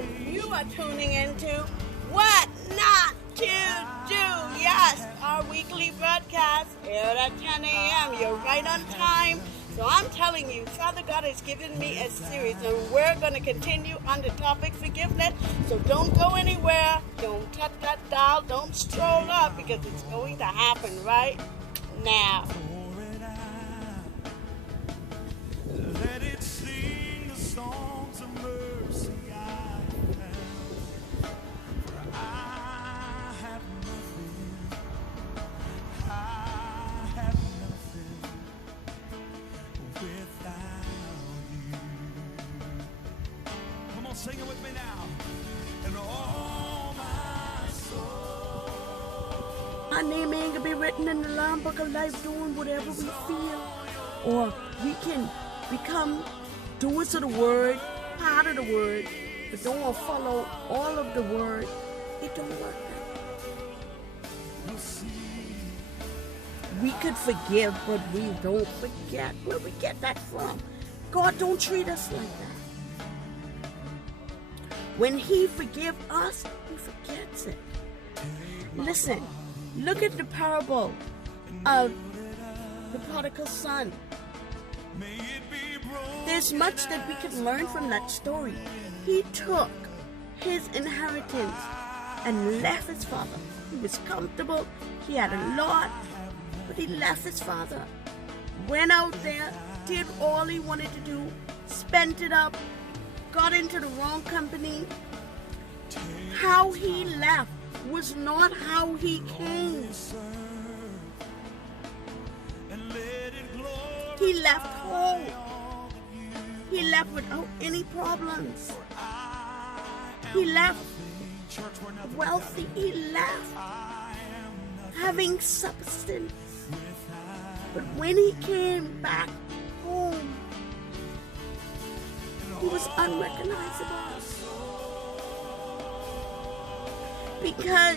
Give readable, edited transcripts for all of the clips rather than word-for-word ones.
and you are tuning into What Not to Do. Yes, our weekly broadcast aired at 10 a.m. You're right on time. So I'm telling you, Father God has given me a series, and we're going to continue on the topic forgiveness. So don't go anywhere. Don't touch that dial. Don't stroll up, because it's going to happen right now. Let it sing the songs of mercy I found. For I have nothing without you. Come on, sing it with me now. And all my soul. Our name ain't gonna be written in the Lamb Book of Life doing whatever we feel. Or we can become doers of the word, part of the word, but don't want to follow all of the word. It don't work that way. We could forgive, but we don't forget. Where we get that from? God don't treat us like that. When He forgives us, He forgets it. Listen, look at the parable of the prodigal son. There's much that we can learn from that story. He took his inheritance and left his father. He was comfortable. He had a lot, but he left his father. Went out there, did all he wanted to do, spent it up, got into the wrong company. How he left was not how he came. He left home. He left without any problems. He left wealthy. He left having substance. But when he came back home, he was unrecognizable. Because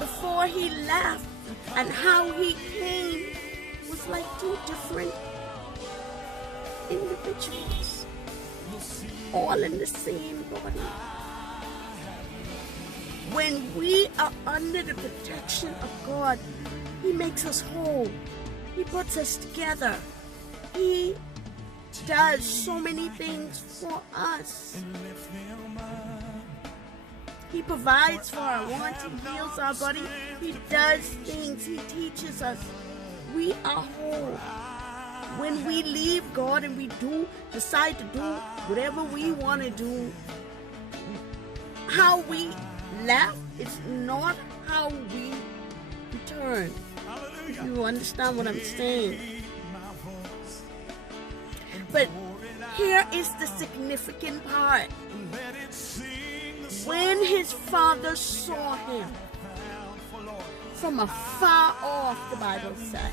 before he left, and how he came was like two different individuals, all in the same body. When we are under the protection of God, He makes us whole. He puts us together. He does so many things for us. He provides for our wants. He heals our body. He does things. He teaches us. We are whole. When we leave God and we decide to do whatever we want to do, how we left is not how we return. If you understand what I'm saying. But here is the significant part. When his father saw him from afar off, the Bible said,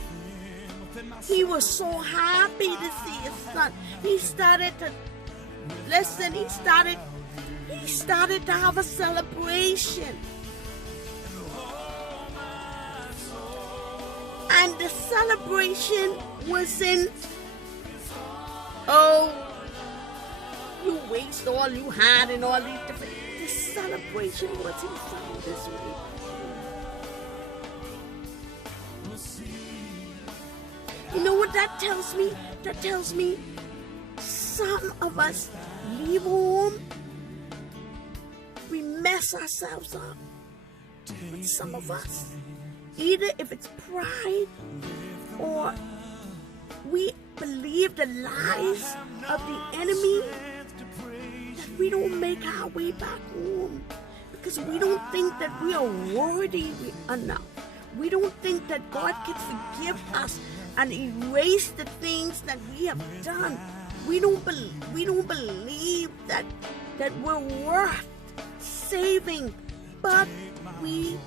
he was so happy to see his son. He started to listen. He started to have a celebration. And the celebration wasn't, oh, you waste all you had and all these different. The celebration was he found this way. You know what that tells me? That tells me some of us leave home, we mess ourselves up. But some of us, either if it's pride or we believe the lies of the enemy, that we don't make our way back home because we don't think that we are worthy enough. We don't think that God can forgive us and erase the things that we have done. We don't believe that we're worth saving, but we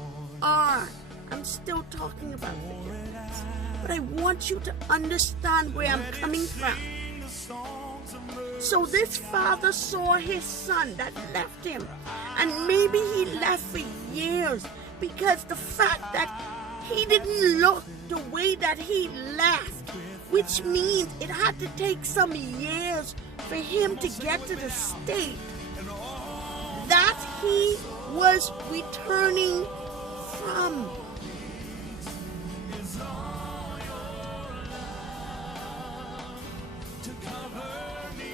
are. I'm still talking about forgiveness, but I want you to understand where I'm coming from. So this father saw his son that left him, and maybe he left for years because the fact that he didn't look the way that he left, which means it had to take some years for him to get to the state that he was returning from.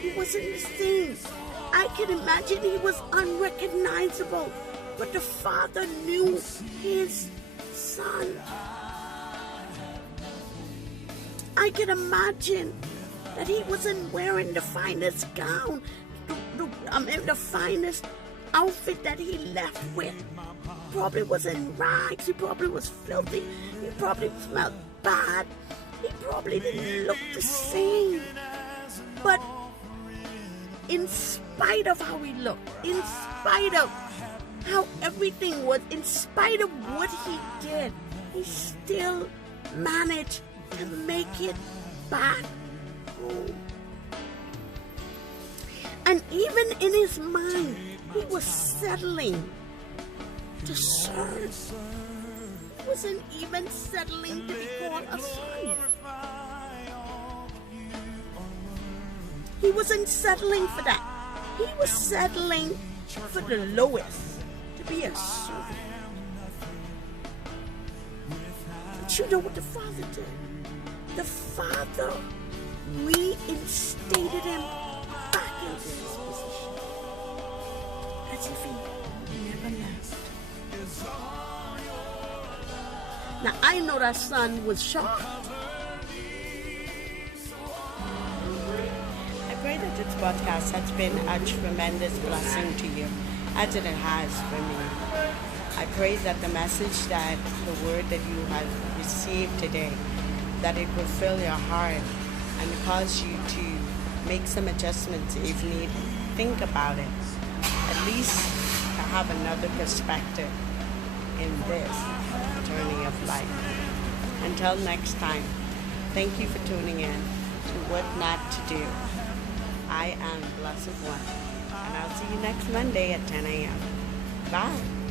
He wasn't the same. I can imagine he was unrecognizable, but the father knew his son. I can imagine that he wasn't wearing the finest gown, the finest outfit that he left with. Probably was in rags. He probably was filthy. He probably smelled bad. He probably didn't look the same. But in spite of how he looked, in spite of how everything was, in spite of what he did, he still managed to make it back home. And even in his mind, he was settling to serve. He wasn't even settling to be called a son. He wasn't settling for that. He was settling for the lowest, to be a servant. But you know what the father did? The father reinstated him back into his position, as if he never left. Now I know that son was shocked. I pray that this podcast has been a tremendous blessing to you, as it has for me. I pray that the message, that the word that you have received today, that it will fill your heart and cause you to make some adjustments if needed. Think about it. At least to have another perspective in this journey of life. Until next time, thank you for tuning in to What Not to Do. I am Blessed One, and I'll see you next Monday at 10 a.m. Bye.